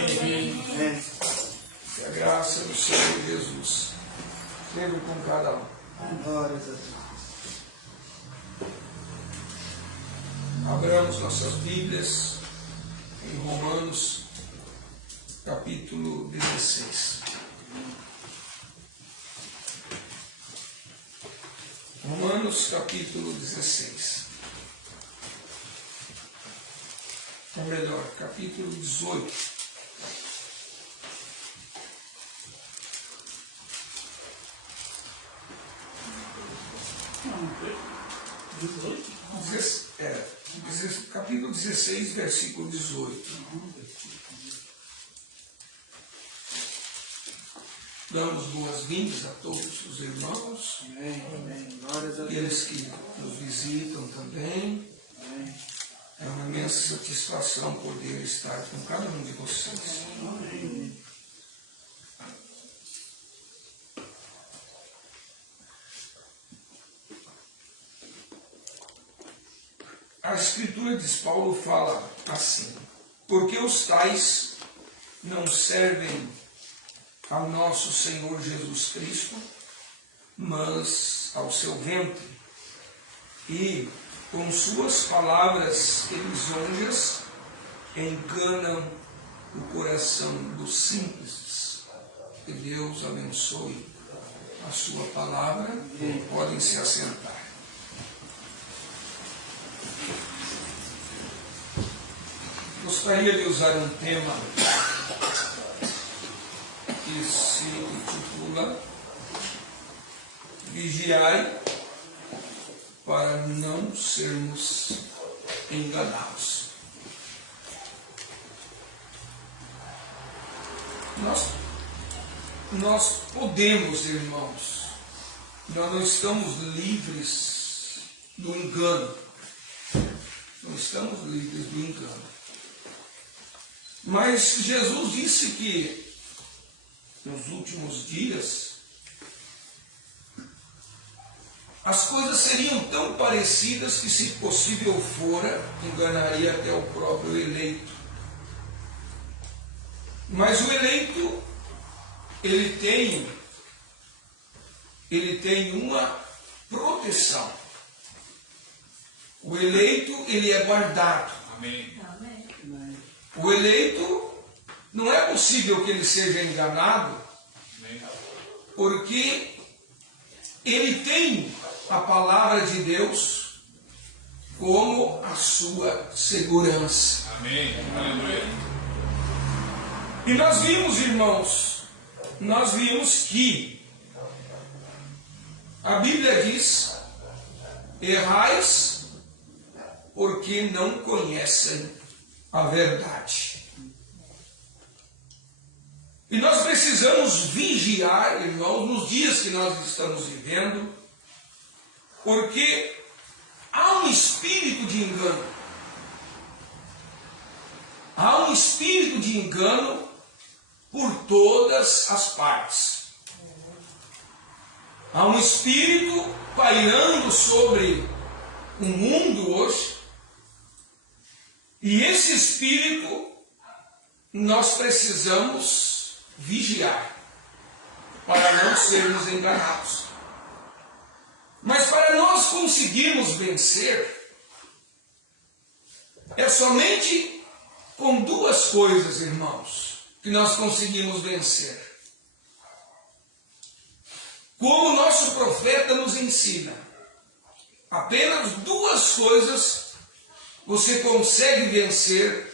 Amém. Que a graça do Senhor Jesus esteja com cada um. Glórias a Deus. Abramos nossas Bíblias em Romanos, capítulo 16. Romanos, capítulo 16. Ou melhor, capítulo 18. Capítulo 16, versículo 18. Damos boas-vindas a todos os irmãos, Amém. Glórias a Deus. aqueles que nos visitam também. Amém. É uma imensa satisfação poder estar com cada um de vocês. Amém. A Escritura diz, Paulo fala assim: porque os tais não servem ao nosso Senhor Jesus Cristo, mas ao seu ventre, e com suas palavras lisonjas enganam o coração dos simples. Que Deus abençoe a sua palavra. Podem se assentar. Gostaria de usar um tema que se intitula Vigiai para não sermos enganados. Nós podemos, irmãos, nós não estamos livres do engano. Não estamos livres do engano. Mas Jesus disse que nos últimos dias as coisas seriam tão parecidas que, se possível fora, enganaria até o próprio eleito. Mas o eleito, ele tem uma proteção. O eleito, ele é guardado. Amém. O eleito, não é possível que ele seja enganado, porque ele tem a palavra de Deus como a sua segurança. Amém. Aleluia. E nós vimos, irmãos, que a Bíblia diz: errais porque não conhecem a verdade. E nós precisamos vigiar, irmãos, nos dias que nós estamos vivendo, porque há um espírito de engano. Há um espírito de engano por todas as partes. Há um espírito pairando sobre o mundo hoje. E esse espírito nós precisamos vigiar para não sermos enganados. Mas para nós conseguirmos vencer, é somente com duas coisas, irmãos, que nós conseguimos vencer. Como o nosso profeta nos ensina, apenas duas coisas você consegue vencer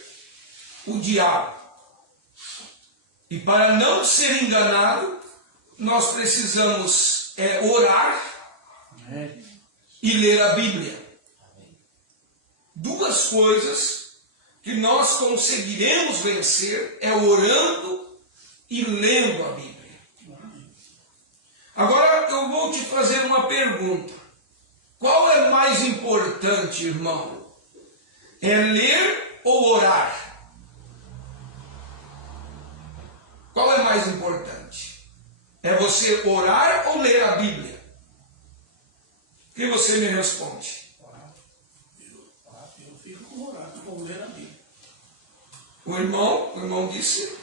o diabo. E para não ser enganado, nós precisamos orar e ler a Bíblia. Duas coisas que nós conseguiremos vencer é orando e lendo a Bíblia. Agora eu vou te fazer uma pergunta. Qual é mais importante, irmão? É ler ou orar? Qual é mais importante? É você orar ou ler a Bíblia? O que você me responde? Eu fico com orar, com ler a Bíblia. O irmão disse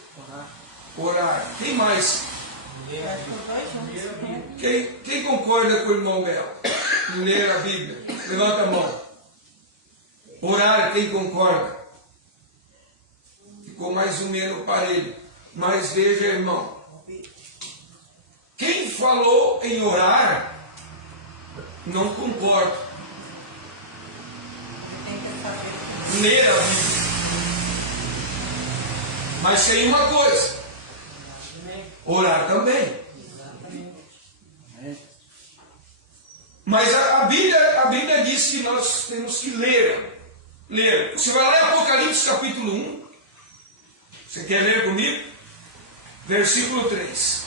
orar. Quem mais? Quem concorda com o irmão Bel? Ler a Bíblia. Levanta a mão. Orar, quem concorda? Ficou mais ou menos parelho. Mas veja, irmão. Quem falou em orar, não concordo. Ler a Bíblia. Mas tem uma coisa. Orar também. Mas a Bíblia diz que nós temos que ler. Você vai lá em Apocalipse capítulo 1. Você quer ler comigo? Versículo 3.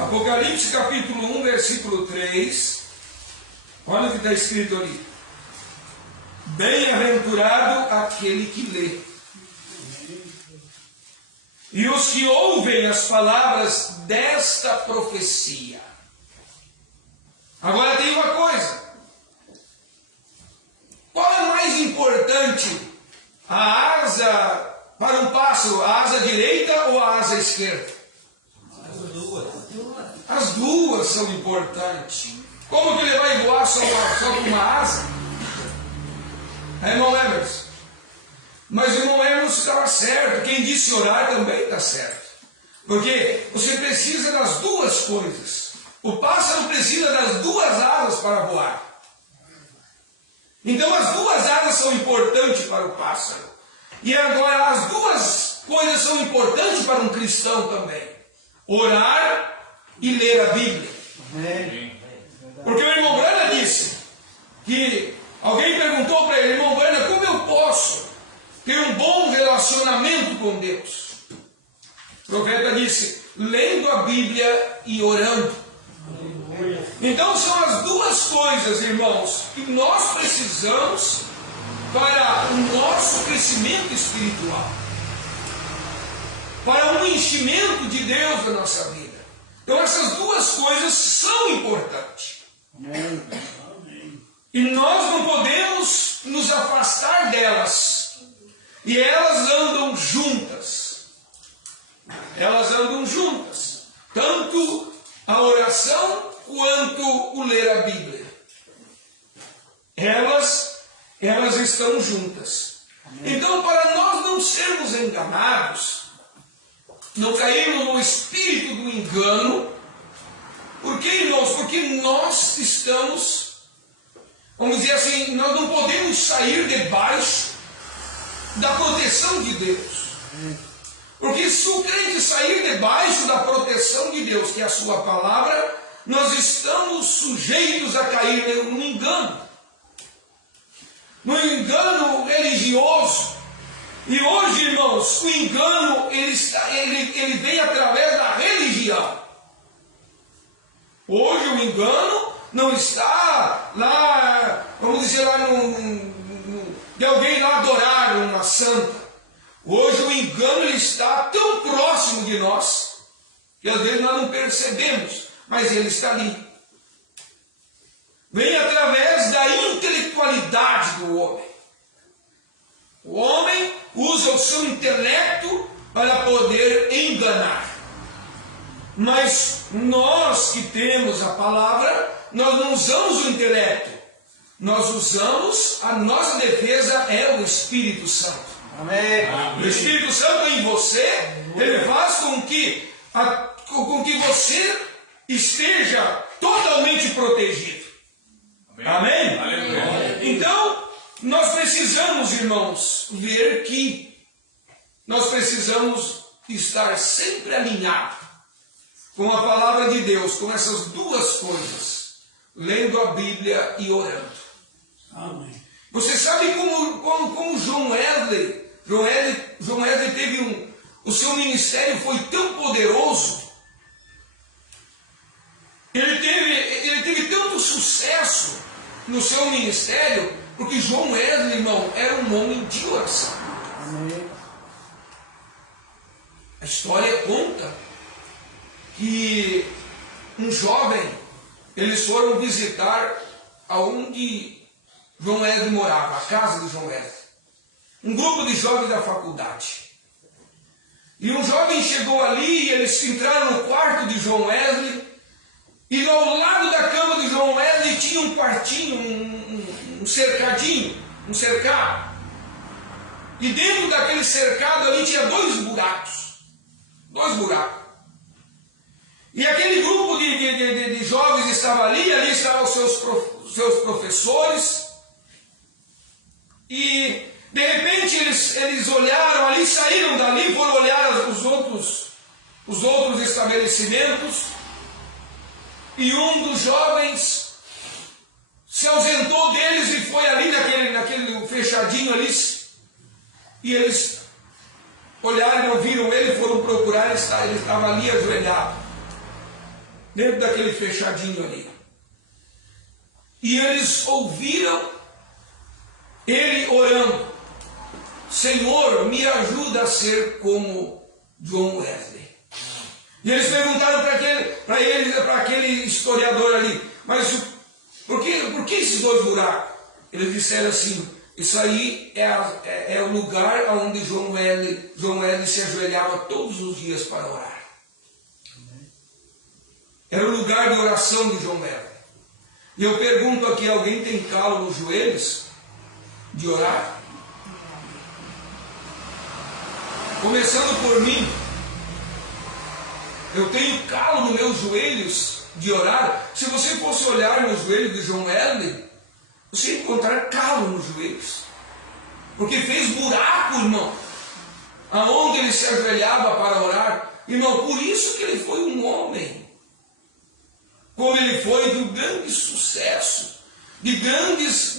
Apocalipse capítulo 1, versículo 3. Olha o que está escrito ali. Bem-aventurado aquele que lê. E os que ouvem as palavras desta profecia. Agora tem uma coisa. Qual é mais importante? A asa para um pássaro, a asa direita ou a asa esquerda? As duas são importantes. Como que ele vai voar só com uma asa? Irmão Emerson. Mas o irmão Emerson estava certo. Quem disse orar também está certo. Porque você precisa das duas coisas. O pássaro precisa das duas asas para voar. Então as duas asas são importantes para o pássaro. E agora as duas coisas são importantes para um cristão também. Orar e ler a Bíblia. Porque o irmão Brana disse que alguém perguntou para ele, irmão Brana, como eu posso ter um bom relacionamento com Deus? O profeta disse, lendo a Bíblia e orando. Então são as duas coisas, irmãos, que nós precisamos para o nosso crescimento espiritual, para um enchimento de Deus na nossa vida. Então essas duas coisas são importantes. E nós não podemos nos afastar delas. E elas andam juntas. Elas andam juntas. Tanto a oração quanto o ler a Bíblia. Elas estão juntas. Então, para nós não sermos enganados, não cairmos no espírito do engano, por que, irmãos? Porque nós estamos, vamos dizer assim, nós não podemos sair debaixo da proteção de Deus. Porque se o crente sair debaixo da proteção de Deus, que é a sua palavra, nós estamos sujeitos a cair no engano. No engano religioso. E hoje, irmãos, o engano ele vem através da religião. Hoje o engano não está lá, vamos dizer, lá de alguém lá adorar uma santa. Hoje o engano ele está tão próximo de nós, que às vezes nós não percebemos, mas ele está ali. Vem através da intelectualidade do homem. O homem usa o seu intelecto para poder enganar. Mas nós que temos a palavra, nós não usamos o intelecto. Nós usamos, a nossa defesa é o Espírito Santo. Amém. O Espírito Santo em você, ele faz com que você esteja totalmente protegido. Amém? Amém? Então, nós precisamos, irmãos, ver que nós precisamos estar sempre alinhados com a palavra de Deus, com essas duas coisas, lendo a Bíblia e orando. Amém. Você sabe como John Wesley teve o seu ministério foi tão poderoso, ele teve tanto sucesso no seu ministério, porque John Wesley, irmão, era um homem de oração. Amém. A história conta que um jovem, eles foram visitar aonde John Wesley morava, a casa de John Wesley. um grupo de jovens da faculdade. E um jovem chegou ali e eles entraram no quarto de John Wesley. E ao lado da cama de John Wesley tinha um quartinho, um cercadinho, um cercado. E dentro daquele cercado ali tinha dois buracos. E aquele grupo de jovens estava ali estavam os seus professores. E de repente eles olharam ali, saíram dali, foram olhar os outros estabelecimentos. E um dos jovens se ausentou deles e foi ali naquele fechadinho ali. E eles olharam e não viram ele, foram procurar, ele estava ali ajoelhado, dentro daquele fechadinho ali. E eles ouviram ele orando: Senhor, me ajuda a ser como John Wesley. E eles perguntaram para aquele historiador ali: mas por que esses dois buracos? Eles disseram assim: isso aí é o lugar onde John Wesley se ajoelhava todos os dias para orar. Era o lugar de oração de John Wesley. E eu pergunto aqui: alguém tem calo nos joelhos de orar? Começando por mim, eu tenho calo nos meus joelhos de orar. Se você fosse olhar nos joelhos de John Wesley, você ia encontrar calo nos joelhos, porque fez buraco, irmão, aonde ele se ajoelhava para orar. Irmão, por isso que ele foi um homem, como ele foi, de um grande sucesso, de grandes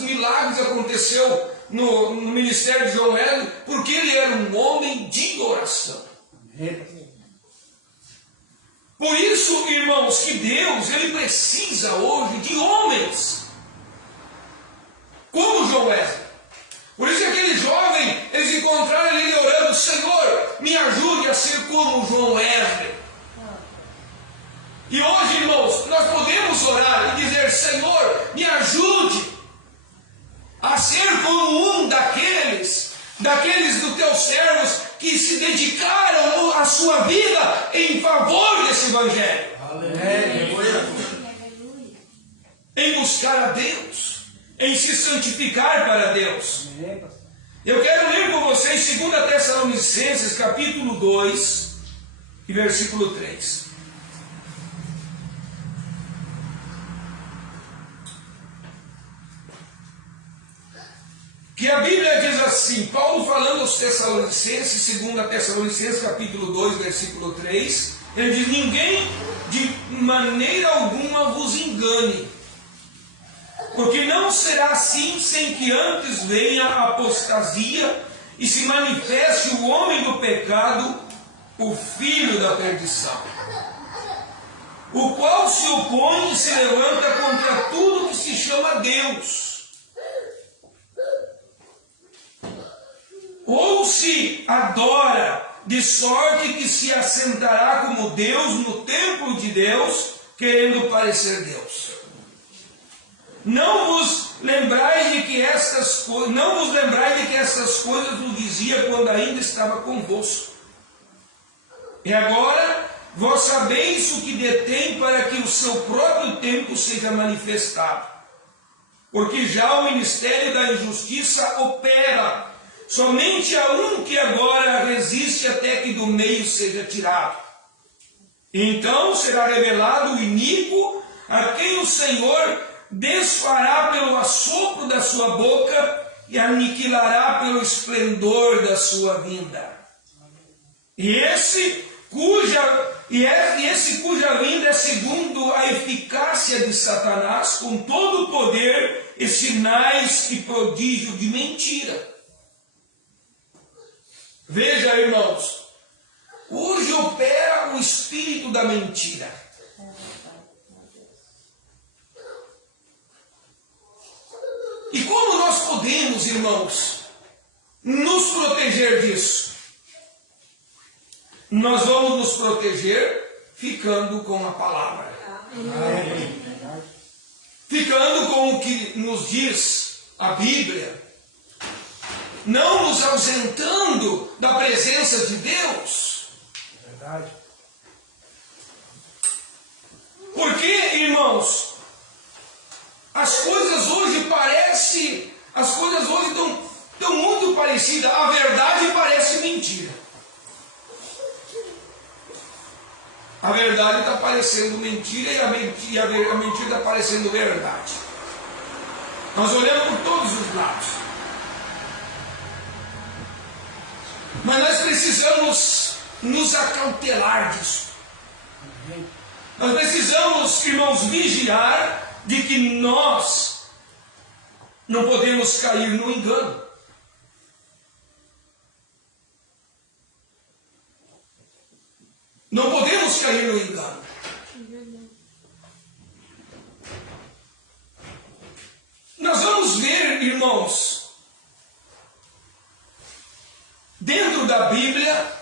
milagres aconteceu no ministério de John Wesley, porque ele era um homem de oração. Por isso, irmãos, que Deus, ele precisa hoje de homens como John Wesley. Por isso que aquele jovem, eles encontraram ele orando: Senhor, me ajude a ser como John Wesley. E hoje, irmãos, nós podemos orar e dizer: Senhor, me ajude a ser como um daqueles dos teus servos que se dedicaram a sua vida em favor desse evangelho. Aleluia. Em buscar a Deus, em se santificar para Deus. Eu quero ler com vocês 2 Tessalonicenses capítulo 2 e versículo 3. Que a Bíblia diz assim, Paulo falando aos Tessalonicenses, 2 Tessalonicenses capítulo 2, versículo 3, ele diz: ninguém de maneira alguma vos engane, porque não será assim sem que antes venha a apostasia e se manifeste o homem do pecado, o filho da perdição, o qual se opõe e se levanta contra tudo que se chama Deus, ou se adora, de sorte que se assentará como Deus no templo de Deus, querendo parecer Deus. Não vos lembrais de que estas coisas vos dizia quando ainda estava convosco. E agora vós sabeis o que detém, para que o seu próprio tempo seja manifestado. Porque já o ministério da injustiça opera. Somente há um que agora resiste até que do meio seja tirado. Então será revelado o iníquo, a quem o Senhor desfará pelo assopro da sua boca e aniquilará pelo esplendor da sua vinda. E esse cuja vinda é segundo a eficácia de Satanás, com todo o poder e sinais e prodígio de mentira. Veja, irmãos, hoje opera o espírito da mentira. E como nós podemos, irmãos, nos proteger disso? Nós vamos nos proteger ficando com a palavra. Ficando com o que nos diz a Bíblia. não nos ausentando da presença de Deus. Verdade. Porque, irmãos, as coisas hoje estão muito parecidas. A verdade parece mentira. A verdade está parecendo mentira e a mentira está parecendo verdade. Nós olhamos por todos os lados. Mas nós precisamos nos acautelar disso. Nós precisamos, irmãos, vigiar de que nós não podemos cair no engano. Não podemos cair no engano. Nós vamos ver, irmãos, dentro da Bíblia,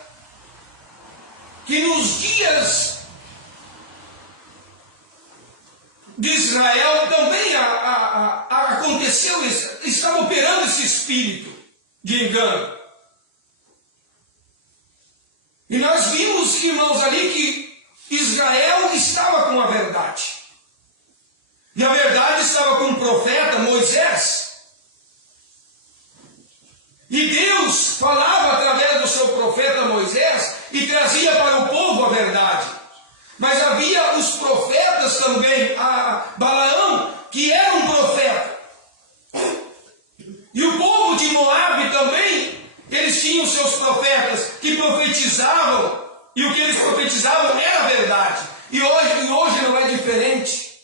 que nos dias de Israel também aconteceu isso, estava operando esse espírito de engano. E nós vimos, irmãos, ali que Israel estava com a verdade. E a verdade estava com o profeta Moisés. E Deus falava através do seu profeta Moisés e trazia para o povo a verdade. Mas havia os profetas também, a Balaão, que era um profeta. E o povo de Moabe também, eles tinham seus profetas que profetizavam, e o que eles profetizavam era verdade. E hoje não é diferente.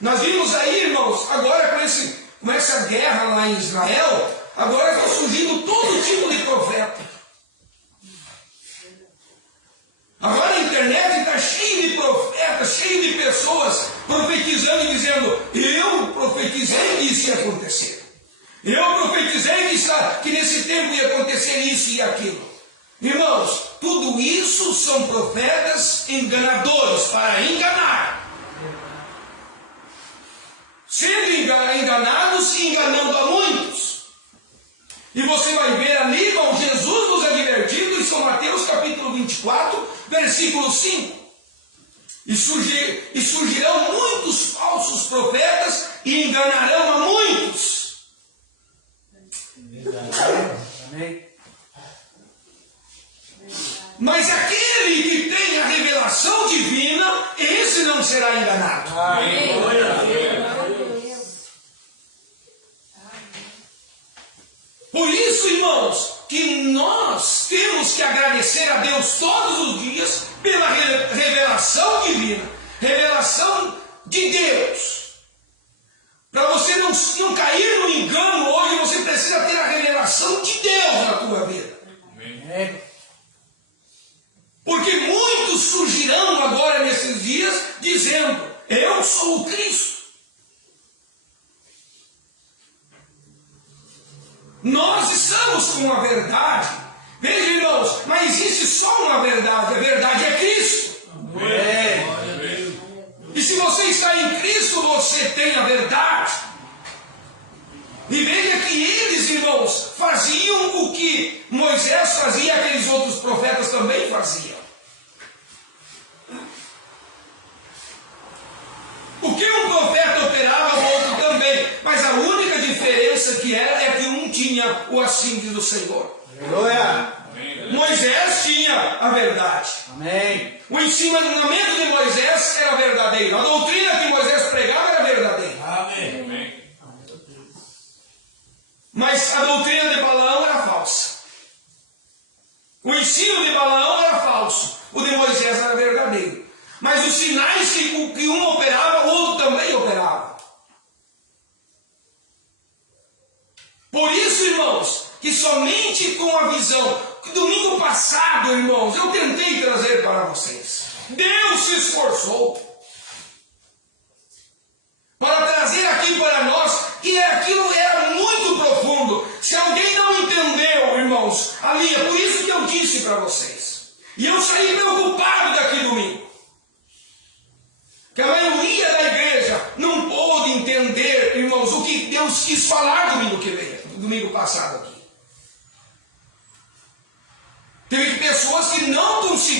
Nós vimos aí, irmãos, agora com essa guerra lá em Israel, agora está surgindo todo tipo de profeta. Agora a internet está cheia de profetas, cheia de pessoas profetizando e dizendo: eu profetizei que isso ia acontecer. Eu profetizei que nesse tempo ia acontecer isso e aquilo. Irmãos, tudo isso são profetas enganadores para enganar. Sendo enganados e enganando a muitos. E você vai ver ali, irmão, Jesus nos advertindo em São Mateus capítulo 24, versículo 5. E surgirão muitos falsos profetas e enganarão a muitos. Amém. Mas aquele que tem a revelação divina, esse não será enganado. Amém. Por isso, irmãos, que nós temos que agradecer a Deus todos os dias pela revelação divina, revelação de Deus. Para você não cair no engano hoje, você precisa ter a revelação de Deus na tua vida. Amém. Porque muitos surgirão agora nesses dias dizendo: eu sou o Cristo. Nós estamos com a verdade. Veja, irmãos, mas existe só uma verdade. A verdade é Cristo. Amém. E se você está em Cristo, você tem a verdade. E veja que eles, irmãos, faziam o que Moisés fazia e aqueles outros profetas também faziam. O que um profeta operava, o outro também. Mas a única diferença que era é que um tinha o assíntio do Senhor. Aleluia. Moisés tinha a verdade. Amém. O ensinamento de Moisés era verdadeiro. A doutrina que Moisés pregava era verdadeira. Amém. Mas a doutrina de Balaão era falsa. O ensino de Balaão era falso. O de Moisés era verdadeiro. Mas os sinais que um operava, o outro também operava. Por isso, irmãos, que somente com a visão. Domingo passado, irmãos, eu tentei trazer para vocês. Deus se esforçou para trazer aqui para nós que aquilo era muito profundo. Se alguém não entendeu, irmãos, ali, é por isso que eu disse para vocês. E eu saí preocupado daqui domingo. Que a maioria da igreja não pôde entender, irmãos, o que Deus quis falar domingo passado aqui.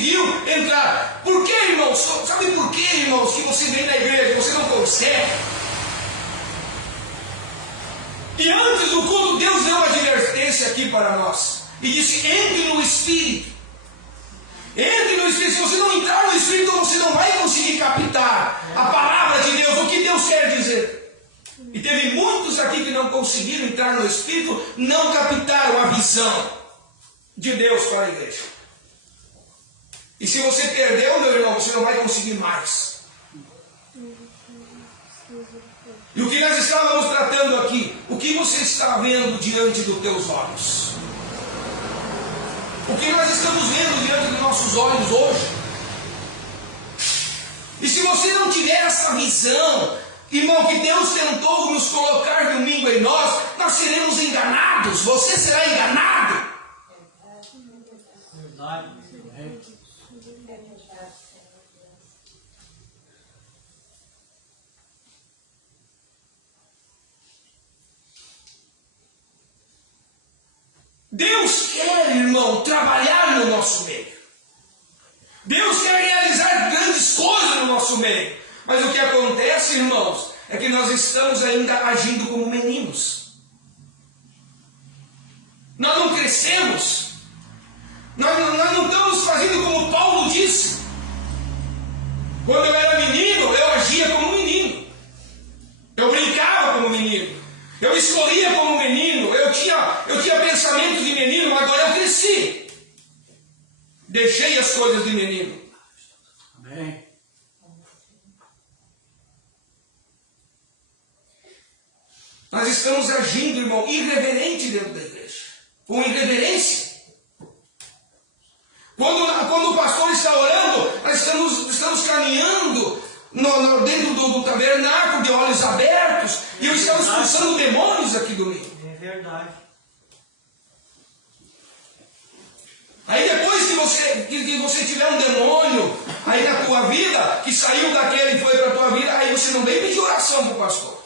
conseguiu entrar. Por que, irmãos? Sabe por que, irmãos, que você vem na igreja e você não consegue? E antes do culto, Deus deu uma advertência aqui para nós. E disse, entre no Espírito. Entre no Espírito. Se você não entrar no Espírito, você não vai conseguir captar a palavra de Deus, o que Deus quer dizer. E teve muitos aqui que não conseguiram entrar no Espírito, não captaram a visão de Deus para a igreja. E se você perdeu, meu irmão, você não vai conseguir mais. E o que nós estávamos tratando aqui, o que você está vendo diante dos teus olhos? O que nós estamos vendo diante dos nossos olhos hoje? E se você não tiver essa visão, irmão, que Deus tentou nos colocar domingo em nós seremos enganados. Você será enganado. Deus quer, irmão, trabalhar no nosso meio. Deus quer realizar grandes coisas no nosso meio. Mas o que acontece, irmãos, é que nós estamos ainda agindo como meninos. Nós não crescemos. Nós não estamos fazendo como Paulo disse. Quando eu era menino, eu agia como menino. Eu brincava como menino. Eu escolhia como menino. Eu tinha pensamento de menino, mas agora eu cresci. Deixei as coisas de menino. Amém. Nós estamos agindo, irmão, irreverente dentro da igreja. Com irreverência. Quando o pastor está orando, nós estamos caminhando dentro do tabernáculo de olhos abertos. E eu estava expulsando demônios aqui do meio. É verdade. Aí depois que você tiver um demônio aí na tua vida, que saiu daquele e foi para a tua vida, aí você não vem pedir oração para o pastor.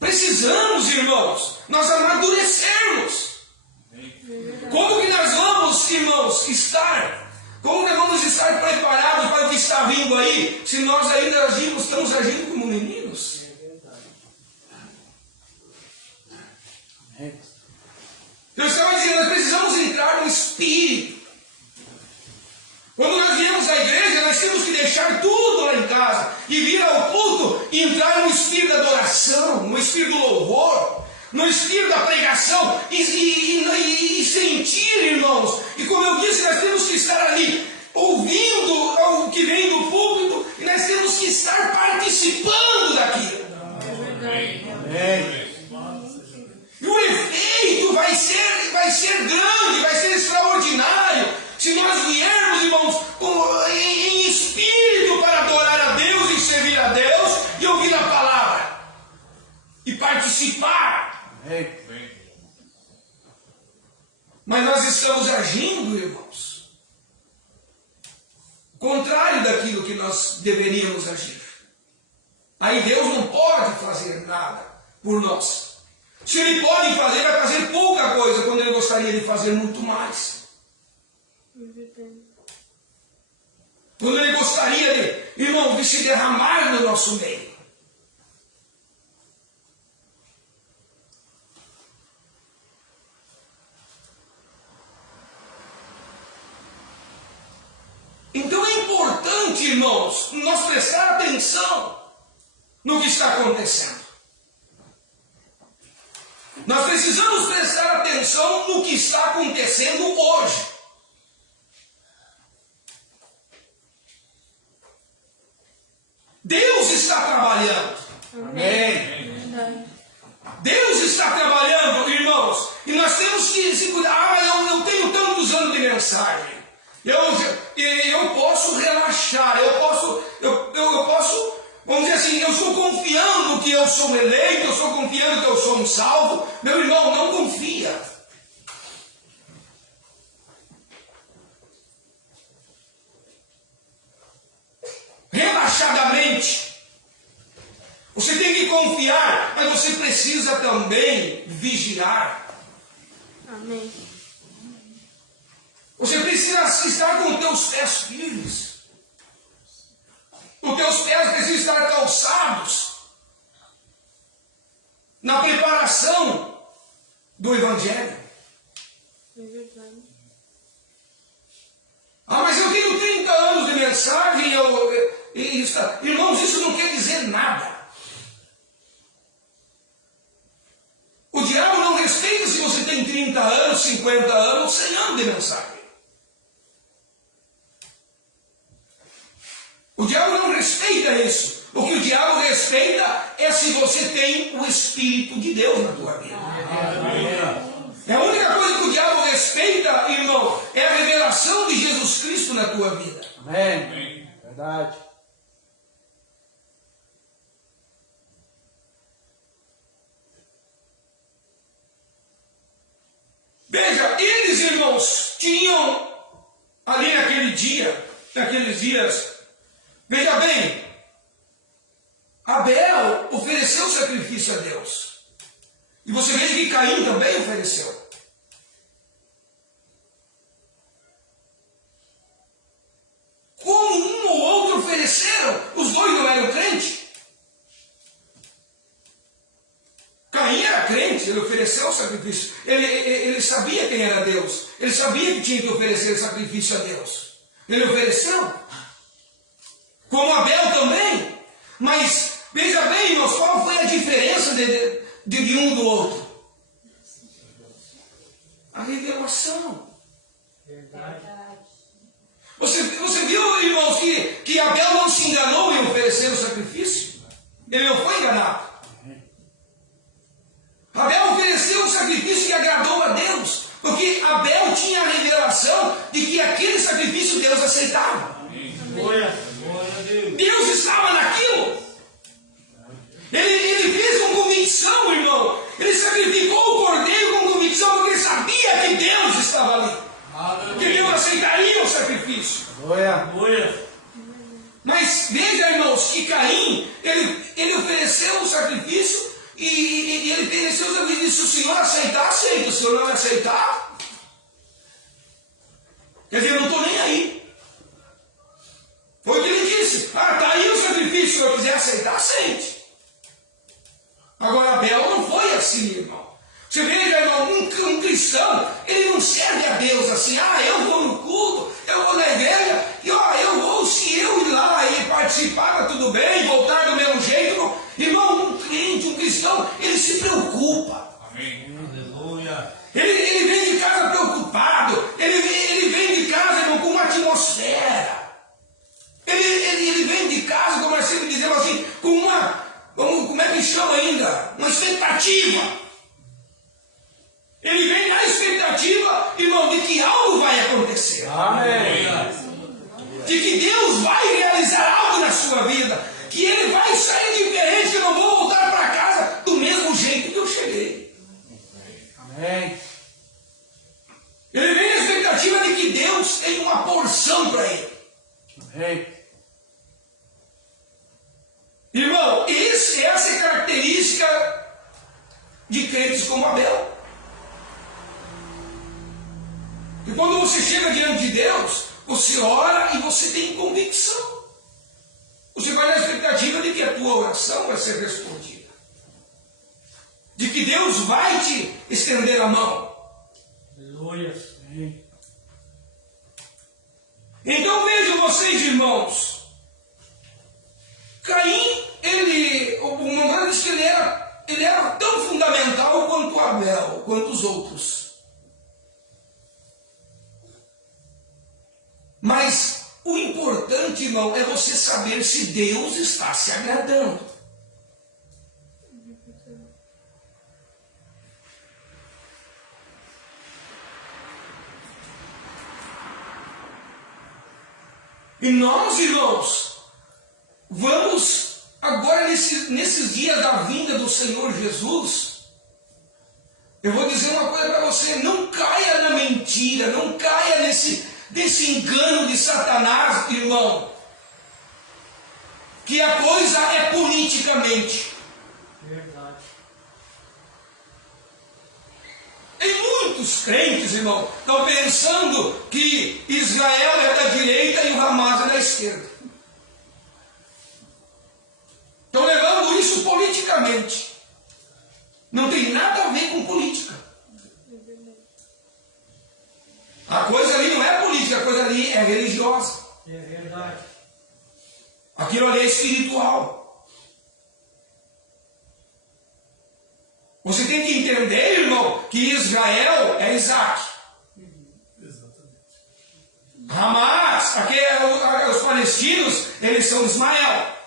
Precisamos, irmãos, nós amadurecermos. Como que nós vamos, irmãos, estar? Como que vamos estar preparados para o que está vindo aí, se nós ainda estamos agindo como meninos? Eu estava dizendo, nós precisamos entrar no Espírito. Quando nós viemos à igreja, nós temos que deixar tudo lá em casa e vir ao culto e entrar no espírito da adoração, no espírito do louvor, no espírito da pregação e sentir, irmãos. E como eu disse, nós temos que estar ali ouvindo o que vem do púlpito e nós temos que estar participando daquilo. Amém. E o efeito vai ser grande, vai ser extraordinário. Se nós viermos, irmãos, em espírito para adorar a Deus e servir a Deus e ouvir a palavra e participar. Mas nós estamos agindo, irmãos, contrário daquilo que nós deveríamos agir. Aí Deus não pode fazer nada por nós. Se Ele pode fazer, vai fazer pouca coisa quando Ele gostaria de fazer muito mais. Quando Ele gostaria de, irmão, de se derramar no nosso meio. Então é importante, irmãos, nós prestar atenção no que está acontecendo. Nós precisamos prestar atenção no que está acontecendo hoje. Deus está trabalhando. Amém. Deus está trabalhando, irmãos. E nós temos que se cuidar. Eu tenho tantos anos de mensagem. Eu posso relaxar. Eu posso, vamos dizer assim, eu estou confiando que eu sou eleito, eu estou confiando que eu sou um salvo. Meu irmão, não confia. Relaxadamente. Você tem que confiar, mas mas você precisa também vigiar. Amém. Você precisa estar com os teus pés firmes. Os teus pés precisam estar calçados na preparação do Evangelho. É verdade. Ah, mas eu tenho 30 anos de mensagem, irmãos, isso não quer dizer nada. O diabo não respeita se você tem 30 anos, 50 anos, 100 anos de mensagem. O diabo não respeita isso. O que o diabo respeita é se você tem o Espírito de Deus na tua vida. É a única coisa que o diabo respeita, irmão, é a revelação de Jesus Cristo na tua vida. Amém. Verdade. Veja, eles, irmãos, tinham ali naqueles dias, veja bem, Abel ofereceu sacrifício a Deus. E você veja que Caim também ofereceu. Como um ou outro ofereceram, os dois não eram crentes. Caim era crente, ele ofereceu o sacrifício. Ele sabia quem era Deus. Ele sabia que tinha que oferecer sacrifício a Deus. Ele ofereceu. Como Abel também. Mas, veja bem, irmãos, qual foi a diferença de um do outro? A revelação. Verdade. Você viu, irmãos, que Abel não se enganou em oferecer o sacrifício? Ele não foi enganado. Abel ofereceu um sacrifício que agradou a Deus, porque Abel tinha a revelação de que aquele sacrifício Deus aceitava. Glória a Deus. Deus estava naquilo. Ele fez com convicção, irmão. Ele sacrificou o cordeiro com convicção, porque ele sabia que Deus estava ali. Que Deus aceitaria o sacrifício. Glória. Mas veja, irmãos, que Caim, ele ofereceu o sacrifício e ele ofereceu o sacrifício. Se o Senhor aceitar, aceita. Se o Senhor não aceitar, quer dizer, eu não estou nem aí. Foi o que ele disse. Ah, está aí o sacrifício. Se eu quiser aceitar, aceite. Agora, Abel não foi assim, irmão. Você veja, irmão, um cristão, ele não serve a Deus assim. Ah, eu vou no culto, eu vou na igreja, e eu vou, se eu ir lá e participar, tá tudo bem, voltar do mesmo jeito. Irmão, um crente, um cristão, ele se preocupa. Amém. Aleluia. Ele vem de casa preocupado, ele vem de casa, irmão, com uma atmosfera. Ele vem de casa, como nós sempre dizemos assim, com uma, como é que chama ainda? Uma expectativa. Ele vem na expectativa, irmão, de que algo vai acontecer. Amém. De que Deus vai realizar algo na sua vida. Que ele vai sair diferente, que eu não vou voltar para casa do mesmo jeito que eu cheguei. Amém. Ele vem na expectativa de que Deus tem uma porção para ele. Amém. Irmão, essa é a característica de crentes como Abel. E quando você chega diante de Deus, você ora e você tem convicção. Você vai na expectativa de que a tua oração vai ser respondida. De que Deus vai te estender a mão. Aleluia. Amém. Então vejam vocês, irmãos. Caim, o Mamãe diz que ele era tão fundamental quanto Abel, quanto os outros. Mas o importante, irmão, é você saber se Deus está se agradando. E nós, irmãos, vamos agora nesses dias da vinda do Senhor Jesus, eu vou dizer uma coisa para você: não caia na mentira, não caia desse engano de Satanás, irmão, que a coisa é politicamente. verdade. Tem muitos crentes, irmão, estão pensando que Israel é da direita e o Hamas é da esquerda. Estão levando isso politicamente. Não tem nada a ver com política. A coisa ali não é política, a coisa ali é religiosa. É verdade. Aquilo ali é espiritual. Você tem que entender, irmão, que Israel é Isaac. Hamas, os palestinos, eles são Ismael.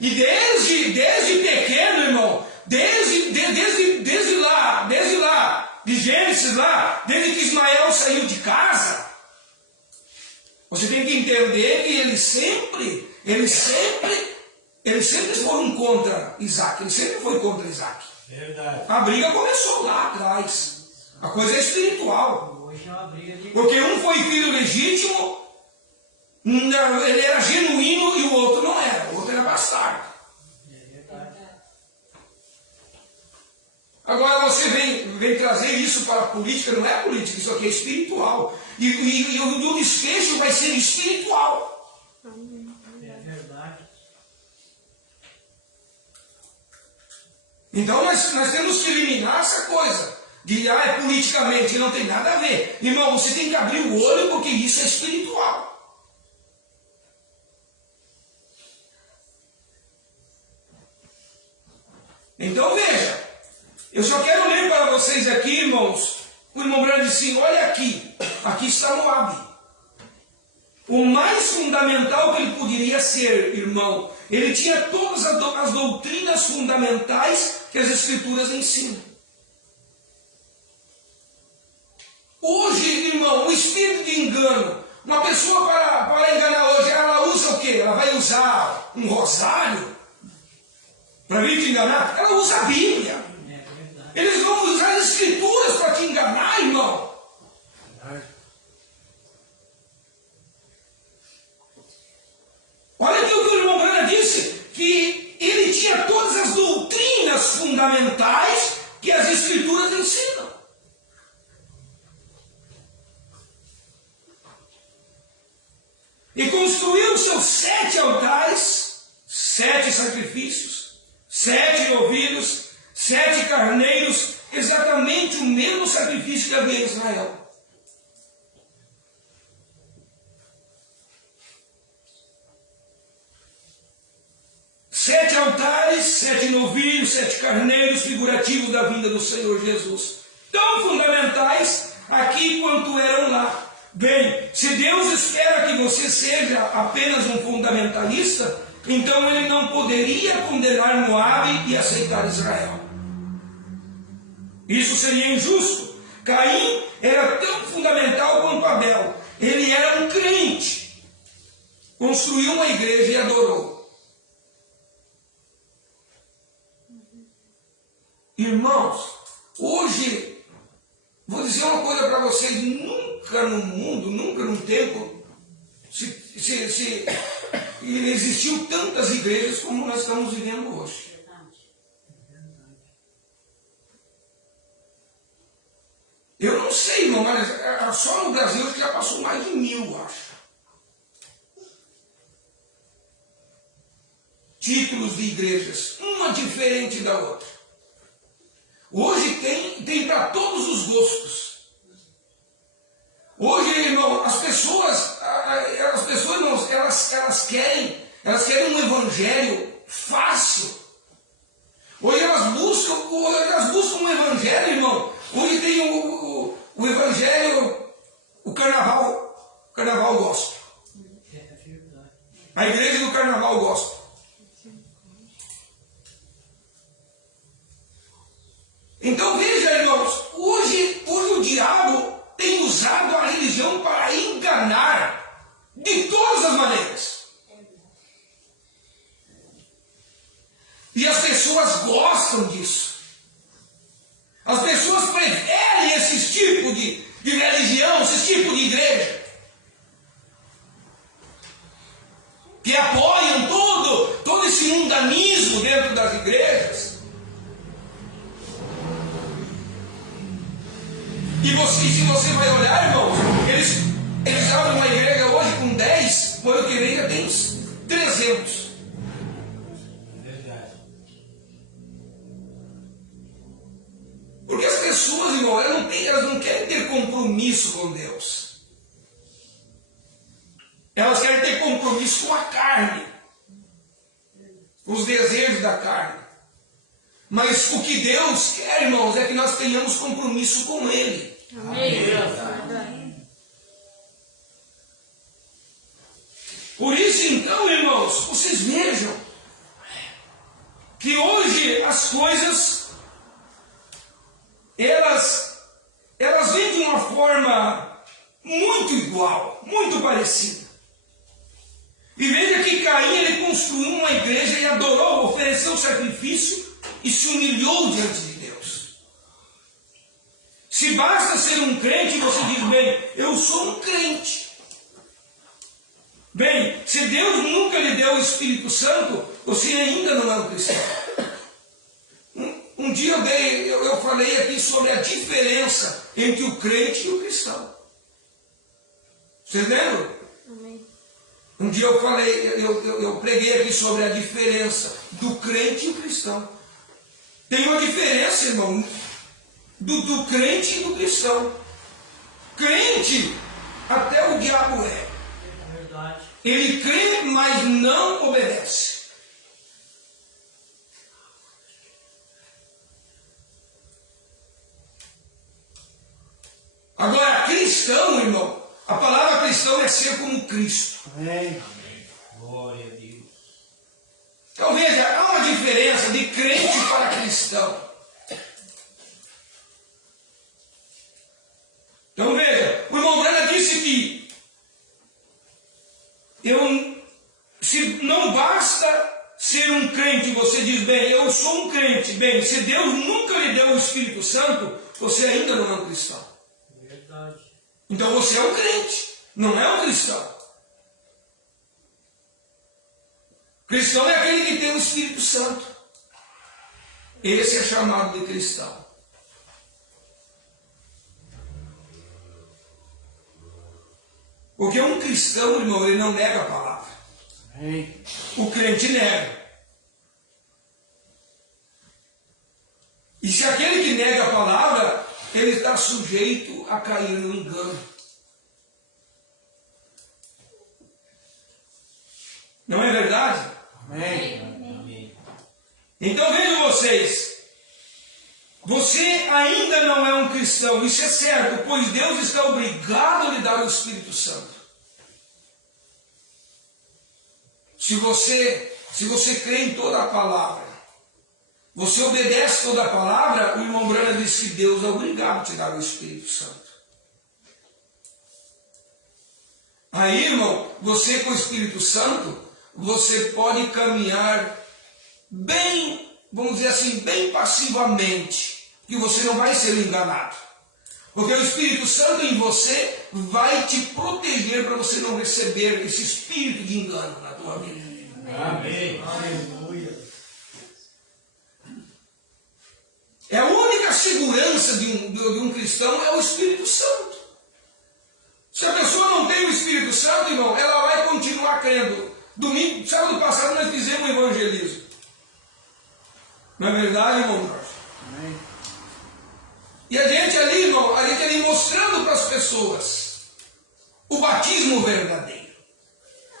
E desde pequeno, irmão, desde lá, de Gênesis lá, desde que Ismael saiu de casa, você tem que entender que eles sempre foram contra Isaac, ele sempre foi contra Isaac. Verdade. A briga começou lá atrás. A coisa é espiritual. Hoje é uma briga de... Porque um foi filho legítimo, ele era genuíno e o outro não era. O outro era bastardo. É verdade. Agora você vem trazer isso para a política, não é política, isso aqui é espiritual. E o desfecho vai ser espiritual. É verdade. Então nós temos que eliminar essa coisa de é politicamente, não tem nada a ver. Irmão, você tem que abrir o olho porque isso é espiritual. Então veja, eu só quero ler para vocês aqui, irmãos. O irmão Branham disse assim, olha aqui está Moabe. O mais fundamental que ele poderia ser, irmão, ele tinha todas as doutrinas fundamentais que as Escrituras ensinam. Hoje, irmão, o espírito de engano, uma pessoa para enganar hoje, ela usa o quê? Ela vai usar um rosário para vir te enganar? Ela usa a Bíblia. É verdade. Eles vão usar as Escrituras para te enganar, irmão. Olha aqui o que o irmão Branham disse, que ele tinha todas as doutrinas fundamentais que as Escrituras ensinam. E construiu seus 7 altares, 7 sacrifícios, 7 novilhos, 7 carneiros, exatamente o mesmo sacrifício que havia em Israel. Sete altares, 7 novilhos, 7 carneiros, figurativos da vinda do Senhor Jesus. Tão fundamentais aqui quanto eram lá. Bem, se Deus espera que você seja apenas um fundamentalista, então ele não poderia condenar Moabe e aceitar Israel. Isso seria injusto. Caim era tão fundamental quanto Abel. Ele era um crente. Construiu uma igreja e adorou. Irmãos, hoje, vou dizer uma coisa para vocês, nunca no mundo, nunca no tempo, existiu tantas igrejas como nós estamos vivendo hoje. Eu não sei, irmão, mas só no Brasil já passou mais de 1000, acho. Títulos de igrejas, uma diferente da outra. Hoje tem para todos os gostos. Hoje, irmão, as pessoas irmãos, elas querem um evangelho fácil. Hoje elas buscam um evangelho, irmão. Hoje tem o evangelho, o carnaval gospel. A igreja do carnaval gospel. Então veja, irmãos, hoje o diabo tem usado a religião para enganar de todas as maneiras. E as pessoas gostam disso. As pessoas preferem esse tipo de religião, esse tipo de igreja. Que apoiam todo esse mundanismo dentro das igrejas. E se você vai olhar, irmãos, eles abrem uma igreja hoje com 10, mas eu queria já tem uns 300. Verdade. Porque as pessoas, irmão, elas não querem ter compromisso com Deus. Elas querem ter compromisso com a carne, com os desejos da carne. Mas o que Deus quer, irmãos, é que nós tenhamos compromisso com Ele. Amém. Verdade. Por isso, então, irmãos, vocês vejam que hoje as coisas, elas vêm de uma forma muito igual, muito parecida. E veja que Caim, ele construiu uma igreja e adorou, ofereceu sacrifício e se humilhou diante de Deus. Se basta ser um crente, você diz, bem, eu sou um crente. Bem, se Deus nunca lhe deu o Espírito Santo, você ainda não é um cristão. Um dia eu falei aqui sobre a diferença entre o crente e o cristão. Vocês lembram? Amém. Um dia eu falei, eu preguei aqui sobre a diferença do crente e o cristão. Tem uma diferença, irmão, do crente e do cristão. Crente, até o diabo é. Verdade. Ele crê, mas não obedece. Agora, cristão, irmão, a palavra cristão é ser como Cristo. Amém. Glória a Deus. Então veja, há uma diferença de crente para cristão. Então veja, o irmão Branham disse que se não basta ser um crente, você diz, bem, eu sou um crente, bem, se Deus nunca lhe deu o Espírito Santo, você ainda não é um cristão. Verdade. Então você é um crente, não é um cristão. Cristão é aquele que tem o Espírito Santo. Esse é chamado de cristão. Porque um cristão, irmão, ele não nega a palavra. Amém. O crente nega. E se aquele que nega a palavra, ele está sujeito a cair no engano. Não é verdade? Amém. Amém. Então vejam vocês, você ainda não é um cristão, isso é certo, pois Deus está obrigado a lhe dar o Espírito Santo. Se você crê em toda a palavra, você obedece toda a palavra, o irmão Branham diz que Deus é obrigado a te dar o Espírito Santo. Aí, irmão, você com o Espírito Santo, você pode caminhar bem, vamos dizer assim, bem passivamente, que você não vai ser enganado. Porque o Espírito Santo em você vai te proteger para você não receber esse espírito de engano na tua vida. Amém. Aleluia. É a única segurança de um cristão é o Espírito Santo. Se a pessoa não tem o Espírito Santo, irmão, ela vai continuar crendo. Sábado passado nós fizemos um evangelismo. Não é verdade, irmão Jorge? Amém. E a gente ali mostrando para as pessoas o batismo verdadeiro.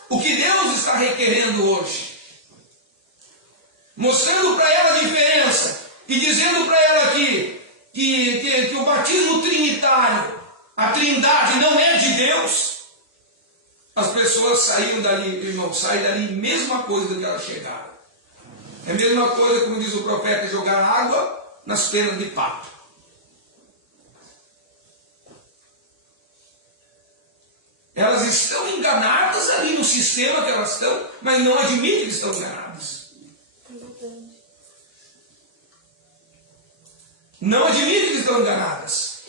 O que Deus está requerendo hoje. Mostrando para ela a diferença. E dizendo para ela que o batismo trinitário, a trindade não é de Deus. As pessoas saíram dali, irmão, saem dali mesma coisa do que elas chegaram. É a mesma coisa, como diz o profeta, jogar água nas penas de pato. Elas estão enganadas ali no sistema que elas estão, mas não admitem que estão enganadas. Não admitem que estão enganadas.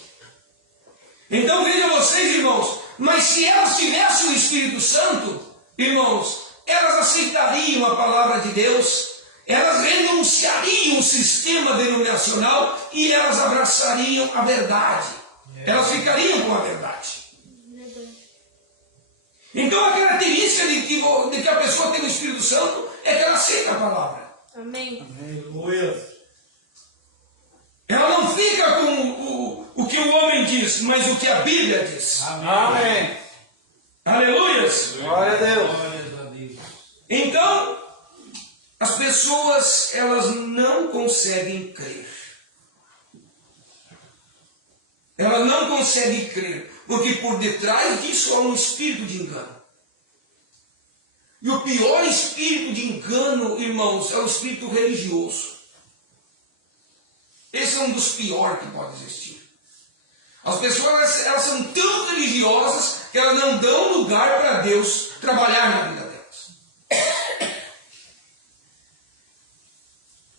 Então vejam vocês, irmãos, mas se elas tivessem o Espírito Santo, irmãos, elas aceitariam a palavra de Deus, elas renunciariam o sistema denominacional e elas abraçariam a verdade. Elas ficariam com a verdade. Então a característica de que a pessoa tem o Espírito Santo é que ela aceita a palavra. Amém. Aleluia. Ela não fica com o que o homem diz, mas o que a Bíblia diz. Amém. Aleluias. Glória a Deus. Glórias a Deus. Então, as pessoas, elas não conseguem crer. Elas não conseguem crer, porque por detrás disso há um espírito de engano. E o pior espírito de engano, irmãos, é o espírito religioso. Esse é um dos piores que pode existir. As pessoas, elas são tão religiosas que elas não dão lugar para Deus trabalhar na vida delas.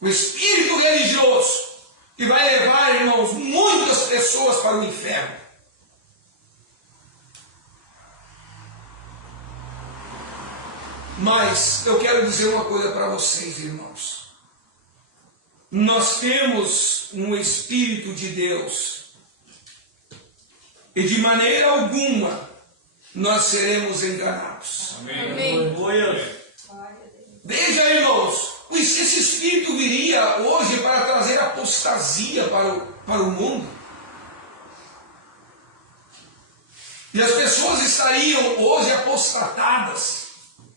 O espírito religioso que vai levar, irmãos, muitas pessoas para o inferno. Mas eu quero dizer uma coisa para vocês, irmãos. Nós temos um Espírito de Deus e de maneira alguma nós seremos enganados. Amém. Aleluia. Veja, irmãos, esse Espírito viria hoje para trazer apostasia para o mundo. E as pessoas estariam hoje apostatadas.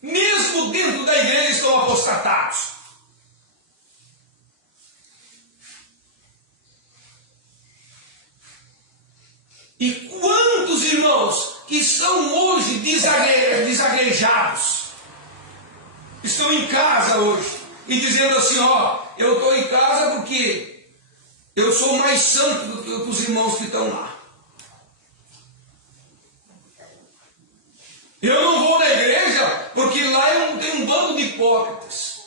Mesmo dentro da igreja estão apostatados. E quantos irmãos que estão hoje desagrejados, estão em casa hoje e dizendo assim, ó, eu estou em casa porque eu sou mais santo do que os irmãos que estão lá. Eu não vou na igreja porque lá tem um bando de hipócritas.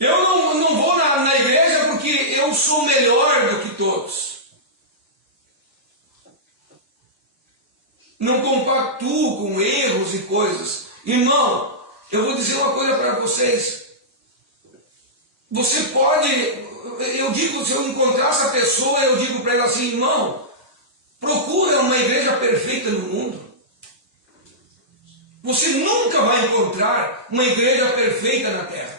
Eu não vou na igreja porque eu sou melhor do que todos. Não compactuo com erros e coisas. Irmão, eu vou dizer uma coisa para vocês. Você pode, eu digo, se eu encontrar essa pessoa, eu digo para ela assim, irmão, procura uma igreja perfeita no mundo. Você nunca vai encontrar uma igreja perfeita na terra.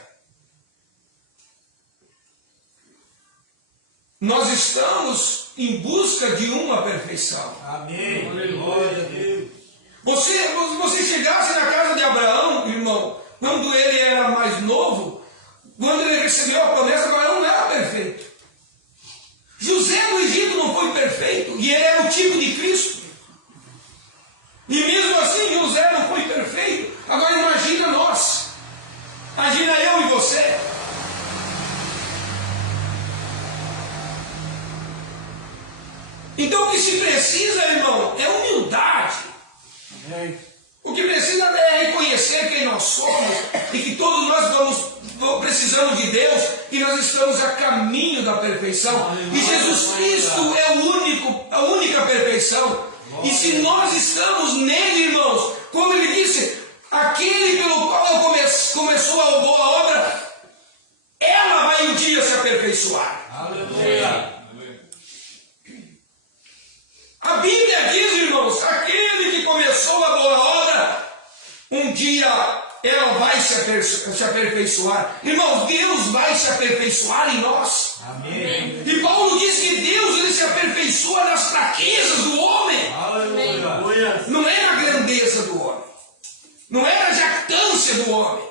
Nós estamos em busca de uma perfeição. Amém. Glória a Deus. Você chegasse na casa de Abraão, irmão, quando ele era mais novo, quando ele recebeu a promessa, Abraão não era perfeito. José no Egito não foi perfeito, e ele era o tipo de Cristo. E mesmo assim, José não foi perfeito. Agora imagina nós. Imagina eu e você. Então o que se precisa, irmão, é humildade. Amém. O que precisa é reconhecer quem nós somos e que todos nós precisamos de Deus e nós estamos a caminho da perfeição. E Jesus Cristo é a única perfeição. E se nós estamos nele, irmãos, como ele disse, aquele pelo qual começou a boa obra, ela vai um dia se aperfeiçoar. Aleluia. A Bíblia diz, irmãos, aquele que começou a boa obra, um dia ela vai se aperfeiçoar. Irmãos, Deus vai se aperfeiçoar em nós. Amém. E Paulo diz que Deus ele se aperfeiçoa nas fraquezas do homem. Aleluia. Não é na grandeza do homem. Não é na jactância do homem.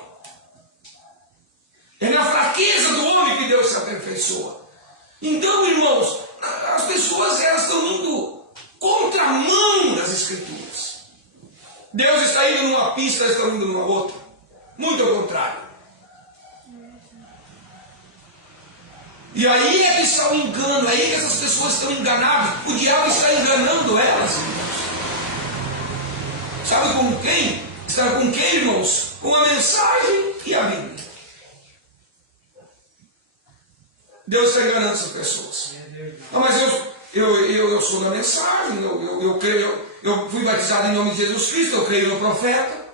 É na fraqueza do homem que Deus se aperfeiçoa. Então, irmãos, as pessoas elas estão indo contramão das Escrituras. Deus está indo numa pista, elas estão indo numa outra. Muito ao contrário. E aí é que está o engano, aí é que essas pessoas estão enganadas. O diabo está enganando elas, irmãos. Sabe com quem? Está com quem, irmãos? Com a mensagem e a Bíblia. Deus está enganando essas pessoas. Não, mas eu sou da mensagem, eu creio, eu fui batizado em nome de Jesus Cristo, eu creio no profeta.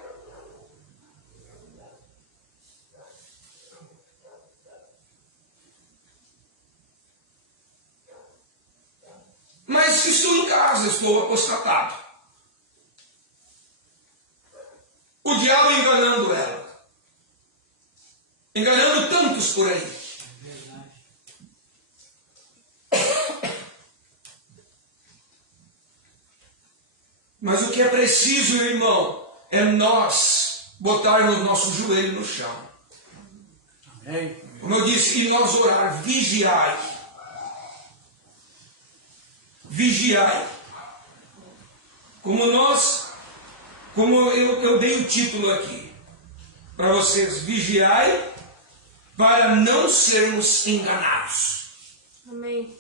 mas que estou em casa, estou apostatado. O diabo enganando ela. Enganando tantos por aí. Mas o que é preciso, irmão, é nós botarmos nosso joelho no chão. Amém. Como eu disse, e nós orar, vigiai. Vigiai. Como eu dei o título aqui para vocês, vigiai para não sermos enganados. Amém.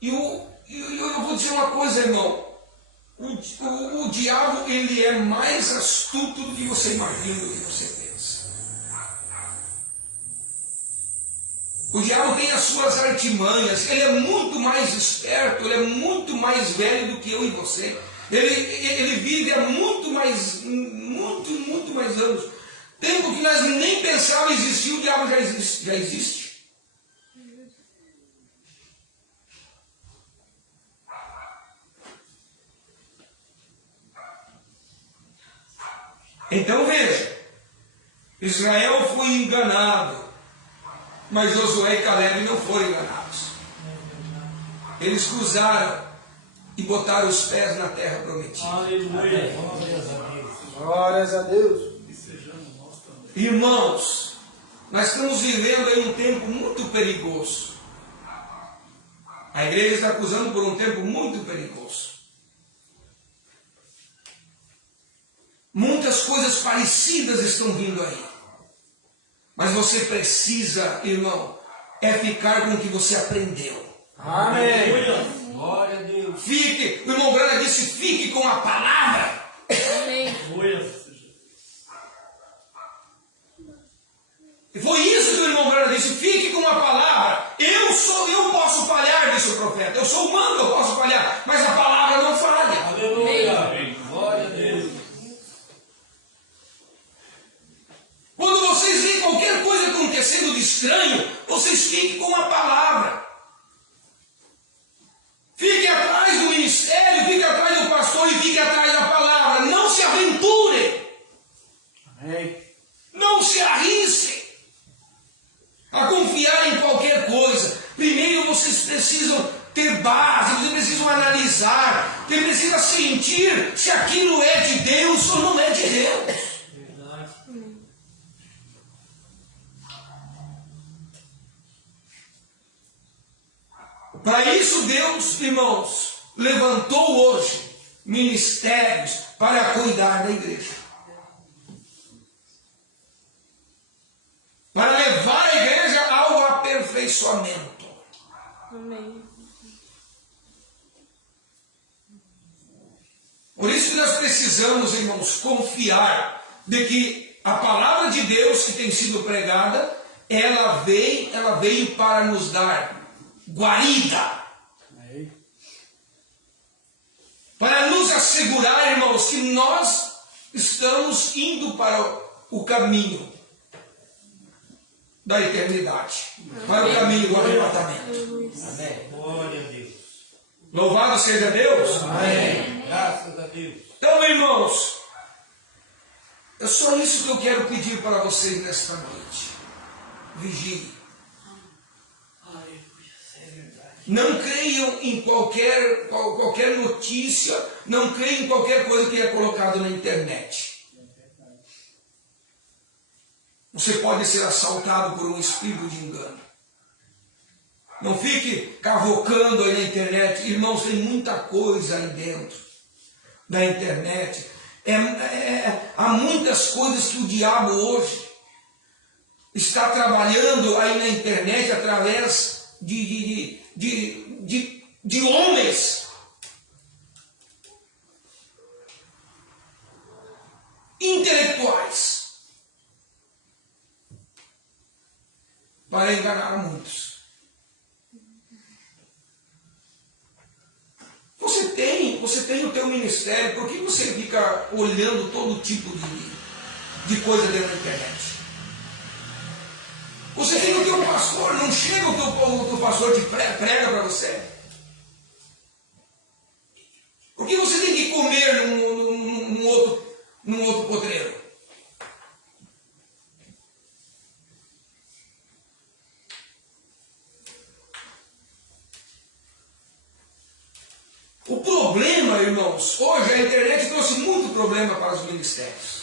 E eu vou dizer uma coisa, irmão. O diabo, ele é mais astuto do que você imagina, do que você pensa. O diabo tem as suas artimanhas, ele é muito mais esperto, ele é muito mais velho do que eu e você. Ele vive há muito mais anos. Tempo que nós nem pensávamos existir, o diabo já existe. Então veja, Israel foi enganado, mas Josué e Caleb não foram enganados. Eles cruzaram e botaram os pés na terra prometida. Aleluia. Glórias a Deus. Irmãos, nós estamos vivendo aí um tempo muito perigoso. A igreja está cruzando por um tempo muito perigoso. Muitas coisas parecidas estão vindo aí. Mas você precisa, irmão, é ficar com o que você aprendeu. Amém. Glória a Deus. Fique, o irmão Brana disse, fique com a palavra. Amém. Aleluia. E foi isso que o irmão Brana disse, fique com a palavra. Eu posso falhar, disse o profeta. Eu sou humano, eu posso falhar, mas a palavra não falha. Aleluia. Glória a Deus. Quando vocês veem qualquer coisa acontecendo de estranho, vocês fiquem com a palavra. Fiquem atrás do ministério, fiquem atrás do pastor e fiquem atrás da palavra. Não se aventurem. Amém. Não se arrisquem a confiar em qualquer coisa. Primeiro vocês precisam ter base, vocês precisam analisar, você precisa sentir se aquilo é de Deus ou não é de Deus. Para isso Deus, irmãos, levantou hoje ministérios para cuidar da igreja. Para levar a igreja ao aperfeiçoamento. Amém. Por isso que nós precisamos, irmãos, confiar de que a palavra de Deus que tem sido pregada, ela veio para nos dar guarida. Amém. Para nos assegurar, irmãos, que nós estamos indo para o caminho da eternidade, para o caminho do arrebatamento. Amém. Glória a Deus. Louvado seja Deus. Amém. Graças a Deus. Então, irmãos, é só isso que eu quero pedir para vocês nesta noite. Vigie. Não creiam em qualquer notícia, não creiam em qualquer coisa que é colocado na internet. Você pode ser assaltado por um espírito de engano. Não fique cavocando aí na internet. Irmãos, tem muita coisa aí dentro da internet. Há muitas coisas que o diabo hoje está trabalhando aí na internet através de homens intelectuais para enganar muitos. Você tem o teu ministério, por que você fica olhando todo tipo de coisa dentro da internet? Você tem o teu pastor, não chega o teu pastor te prega para você. Por que você tem que comer num outro potreiro? O problema, irmãos, hoje a internet trouxe muito problema para os ministérios.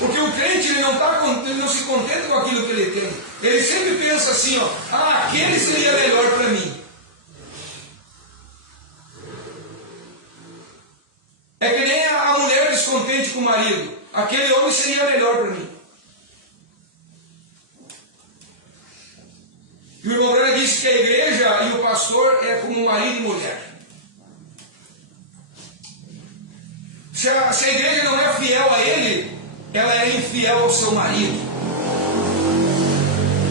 Porque o crente ele não se contenta com aquilo que ele tem. Ele sempre pensa assim, ó, aquele seria melhor para mim. É que nem a mulher descontente com o marido. Aquele homem seria melhor para mim. E o irmão Branham disse que a igreja e o pastor é como marido e mulher. Se a igreja não é fiel a ele, ela é infiel ao seu marido.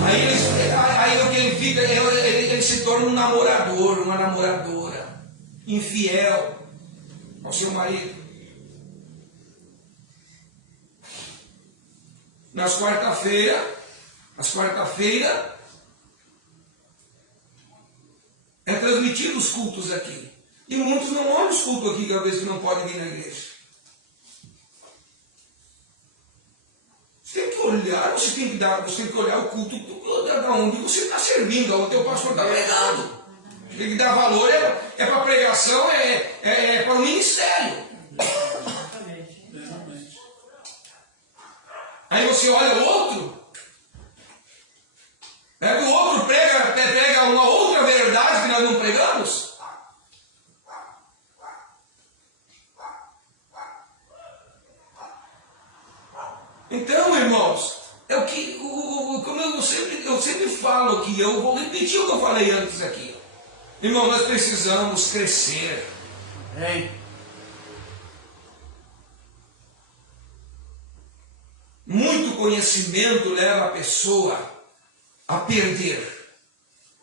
Aí o que ele fica, ele se torna um namorador, uma namoradora, infiel ao seu marido. Nas quarta-feira, é transmitido os cultos aqui. E muitos não olham os cultos aqui, cada vez que não podem vir na igreja. Você tem que olhar, você tem que olhar o culto da onde você está servindo, onde o teu pastor está pregando. Tem que dar valor, é para a pregação, é para o ministério. Aí você olha o outro, o outro prega uma outra verdade que nós não pregamos. Então, irmãos, é o que como eu sempre falo aqui, eu vou repetir o que eu falei antes aqui. Irmão, nós precisamos crescer. Amém. Muito conhecimento leva a pessoa a perder.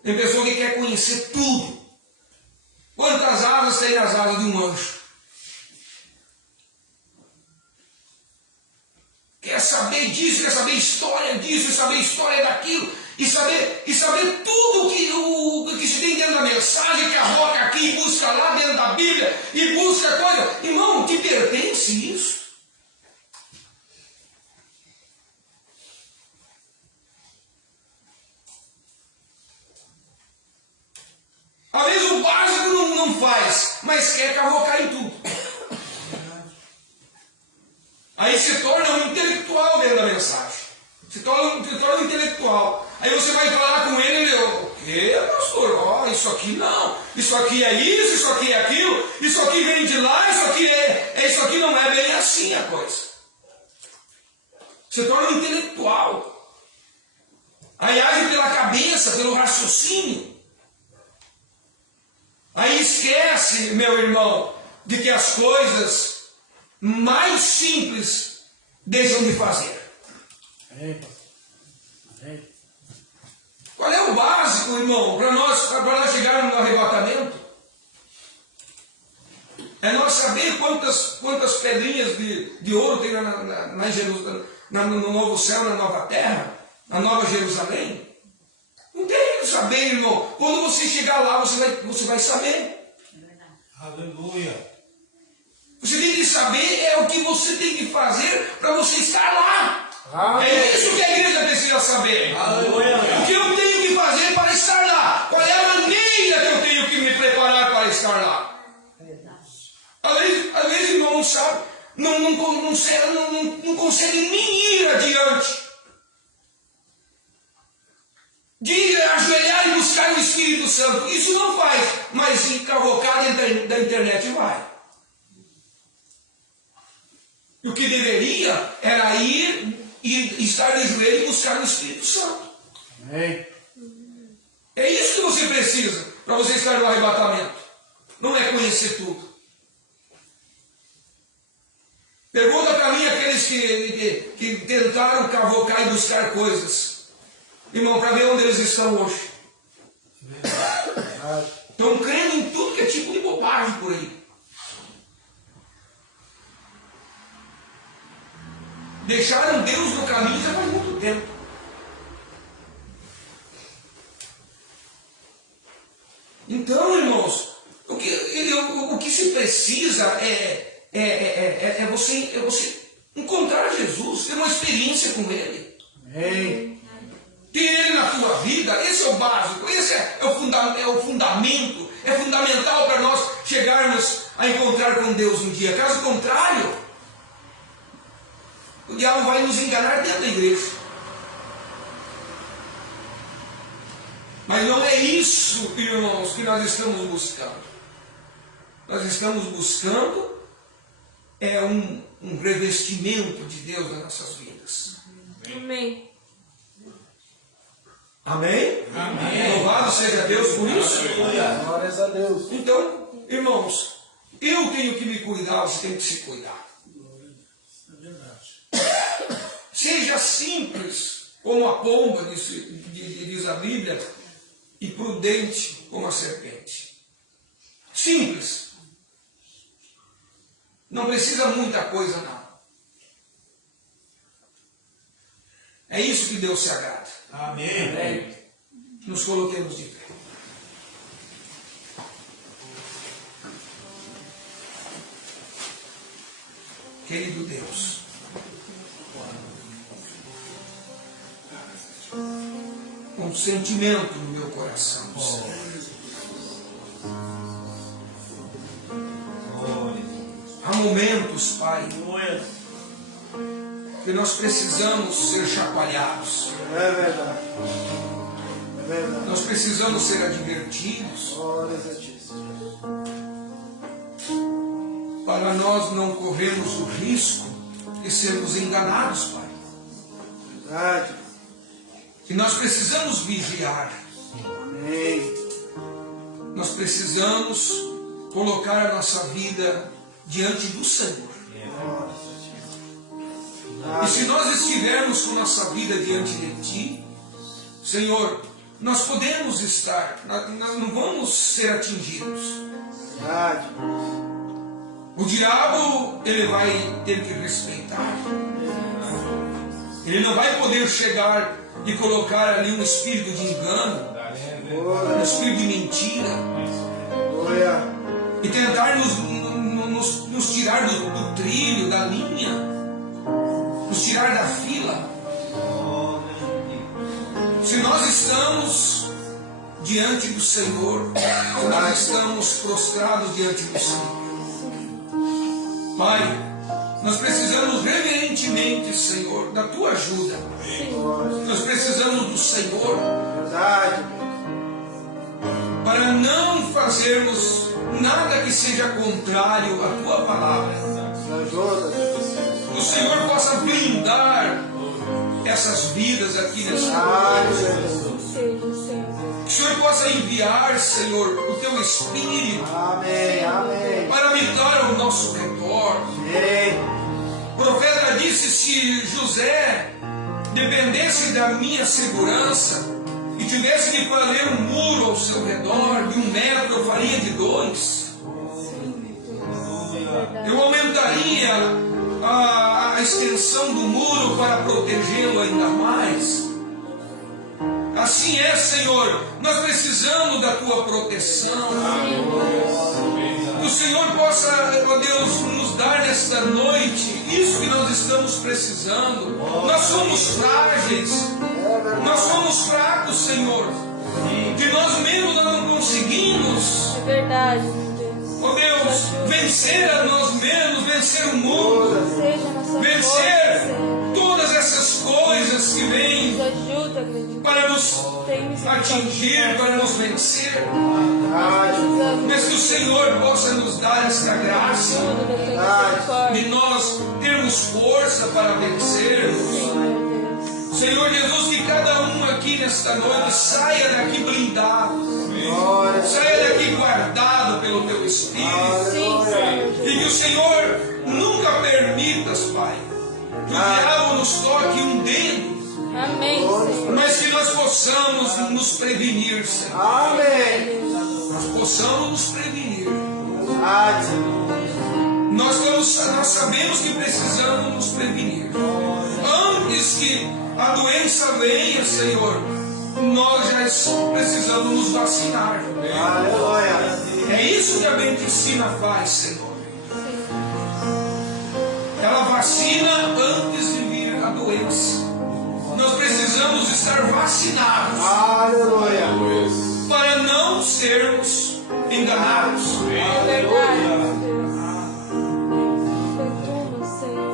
Tem pessoa que quer conhecer tudo. Quantas asas tem nas asas de um anjo? Quer saber disso, quer saber história disso, quer saber história daquilo, e saber tudo o que se tem dentro da mensagem, que arroca aqui, busca lá dentro da Bíblia, e busca coisa. Irmão, te pertence isso? Às vezes o básico não faz, mas quer cavocar em tudo. Aí se torna um intelectual dentro da mensagem. Se torna um intelectual. Aí você vai falar com ele, o quê, pastor? Isso aqui não. Isso aqui é isso, isso aqui é aquilo, isso aqui vem de lá, isso aqui isso aqui não é bem assim a coisa. Se torna um intelectual. Aí age pela cabeça, pelo raciocínio. Aí esquece, meu irmão, de que as coisas mais simples deixam de fazer. Amém. Amém. Qual é o básico, irmão, para nós chegarmos no arrebatamento? É nós saber quantas pedrinhas de ouro tem na Jerusalém, no novo céu, na nova terra, na nova Jerusalém. Não tem que saber, irmão. Quando você chegar lá, você vai saber. Aleluia. Você tem que saber o que você tem que fazer para você estar lá. Amém. É isso que a igreja precisa saber. Aleluia. O que eu tenho que fazer para estar lá? Qual é a maneira que eu tenho que me preparar para estar lá? Às vezes irmão, não sabe, não consegue nem ir adiante. De ajoelhar e buscar o Espírito Santo. Isso não faz, mas se cavocar dentro da internet vai. E o que deveria era ir e estar de joelho e buscar o Espírito Santo. Amém. É isso que você precisa para você estar no arrebatamento. Não é conhecer tudo. Pergunta para mim aqueles que tentaram cavocar e buscar coisas. Irmão, para ver onde eles estão hoje. Estão crendo em tudo que é tipo de bobagem por aí. Deixaram Deus no caminho já faz muito tempo. Então, irmãos, o que se precisa é você encontrar Jesus, ter uma experiência com Ele. Amém. Ter Ele na tua vida, esse é o básico, esse é o fundamento, é fundamental para nós chegarmos a encontrar com Deus um dia. Caso contrário, o diabo vai nos enganar dentro da igreja. Mas não é isso, irmãos, que nós estamos buscando. Nós estamos buscando um revestimento de Deus nas nossas vidas. Amém. Amém? Amém. Louvado seja Deus por isso. Glórias a Deus. Então, irmãos, eu tenho que me cuidar, você tem que se cuidar. Seja simples como a pomba, diz a Bíblia, e prudente como a serpente. Simples. Não precisa muita coisa, não. É isso que Deus se agrada. Amém. Nos coloquemos de pé. Querido Deus, um sentimento no meu coração, Senhor. Há momentos, Pai, que nós precisamos ser chacoalhados. É verdade. É verdade. Nós precisamos ser advertidos Glórias a ti, Senhor. para nós não corrermos o risco de sermos enganados, Pai. Verdade. E nós precisamos vigiar. Amém. Nós precisamos colocar a nossa vida diante do Senhor. Glórias a ti. E se nós estivermos com nossa vida diante de Ti, Senhor, nós podemos estar, nós não vamos ser atingidos. Verdade. O diabo, ele vai ter que respeitar. Ele não vai poder chegar e colocar ali um espírito de engano, um Glória. espírito de mentira, Glória. e tentar nos tirar do trilho, da linha, nos tirar da fila. Se nós estamos diante do Senhor, se nós estamos prostrados diante do Senhor, Pai, nós precisamos reverentemente, Senhor, da Tua ajuda. Nós precisamos do Senhor Verdade. para não fazermos nada que seja contrário à Tua palavra. Nos ajuda, Deus. Que o Senhor possa blindar essas vidas aqui nessa noite. Aleluia. Seja, Senhor. Que o Senhor possa enviar, Senhor, o Teu Espírito Amém. Amém. para habitar ao nosso redor. Amém. O profeta disse: se José dependesse da minha segurança e tivesse de fazer um muro ao seu redor, de 1 metro, eu faria de 2. Eu aumentaria a extensão do muro para protegê-lo ainda mais. Assim é, Senhor, nós precisamos da Tua proteção. Que o Senhor possa, ó Deus, nos dar nesta noite isso que nós estamos precisando. Nós somos frágeis, nós somos fracos, Senhor. De nós mesmos nós não conseguimos, É verdade, meu Deus. ó Deus, vencer a nós mesmos, vencer o mundo, Seja a nossa vencer força, Senhor. todas essas coisas que vêm Nos ajuda, grande para nos Tem misericórdia. atingir, para nos vencer. Verdade. Mas que o Senhor possa nos dar esta graça Ajuda da Tua de misericórdia. nós termos força para vencermos. Sim, meu Deus. Senhor Jesus, que cada um aqui nesta noite saia daqui blindado, Glória. saia daqui guardado pelo Teu Espírito. Sim, Senhor. E que o Senhor nunca permitas, Pai, que o diabo nos toque um dedo, Amém, Senhor. mas que nós possamos nos prevenir, Senhor. Amém. Nós possamos nos prevenir. Verdade. Nós sabemos que precisamos nos prevenir. Antes que a doença venha, Senhor, nós já precisamos nos vacinar. Aleluia. É isso que a medicina faz, Senhor. Ela vacina antes de vir a doença. Nós precisamos estar vacinados Aleluia. para não sermos enganados. É verdade, Deus. Perdoa, Senhor.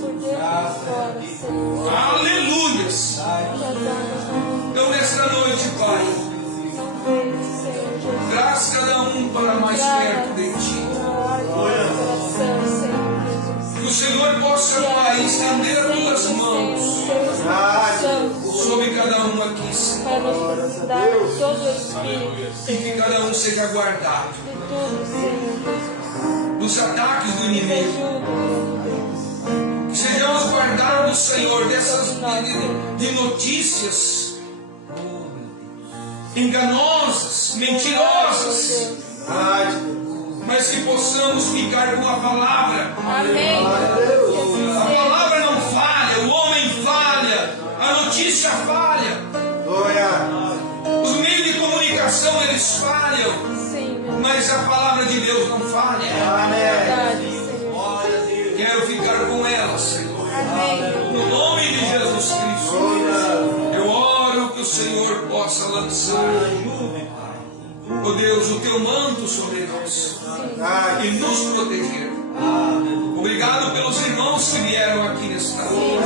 Por dentro e fora, Senhor. Aleluias. Das águas não Então nesta noite, Pai, veio, Senhor Jesus. traz cada um para mais perto de Ti. Coração, Senhor Jesus. Que o Senhor possa, Pai, estender as tuas mãos sobre cada um aqui, Senhor. Para nos dar todo o Espírito, E que Senhor. cada um seja guardado De tudo, Senhor Jesus. dos ataques do Nos inimigo. ajude, meu Deus. Que sejamos guardados, Senhor, dessas de notícias enganosas, mentirosas, mas que possamos ficar com a palavra. Amém. A palavra não falha, o homem falha, a notícia falha, os meios de comunicação eles falham, Sim, meu mas a palavra de Deus não falha. verdade, Senhor. Quero ficar com ela, Senhor. Amém. No nome de Jesus Cristo, eu oro que o Senhor possa lançar, ó Deus, o teu manto sobre nós e nos proteger. Obrigado pelos irmãos que vieram aqui nesta noite.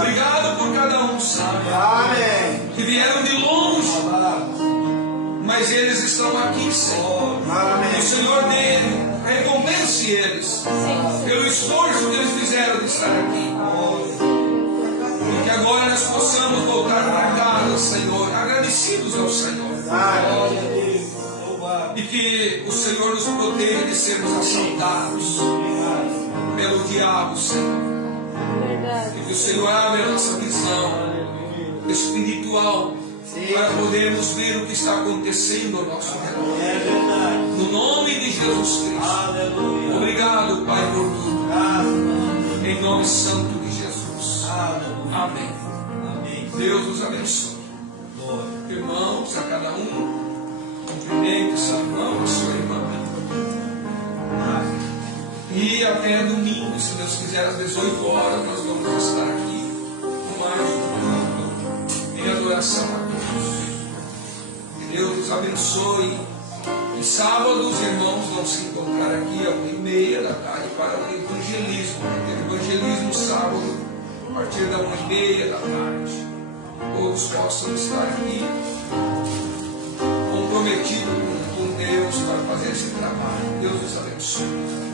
Obrigado por cada um, Senhor, que vieram de longe, mas eles estão aqui, Senhor. E o Senhor recompense eles Sim, pelo esforço que eles fizeram de estar aqui. E que agora nós possamos voltar para casa, Senhor, agradecidos ao Senhor. E que o Senhor nos proteja de sermos assaltados pelo diabo, Senhor. verdade. E que o Senhor abra a nossa visão espiritual para podermos ver o que está acontecendo ao nosso redor. No nome de Jesus Cristo. Obrigado, Pai, por tudo. Em nome santo de Jesus. Amém. Deus nos abençoe. Irmãos, a cada um, cumprimente seu irmão, a sua irmã. E até domingo, se Deus quiser, às 18 horas, nós vamos estar aqui com mais um culto em adoração a Deus. Que Deus nos abençoe. E sábado os irmãos vão se encontrar aqui às 1h30 da tarde para o evangelismo. Tem evangelismo sábado, a partir da 1h30 da tarde. Todos possam estar aqui comprometidos com Deus para fazer esse trabalho. Deus nos abençoe.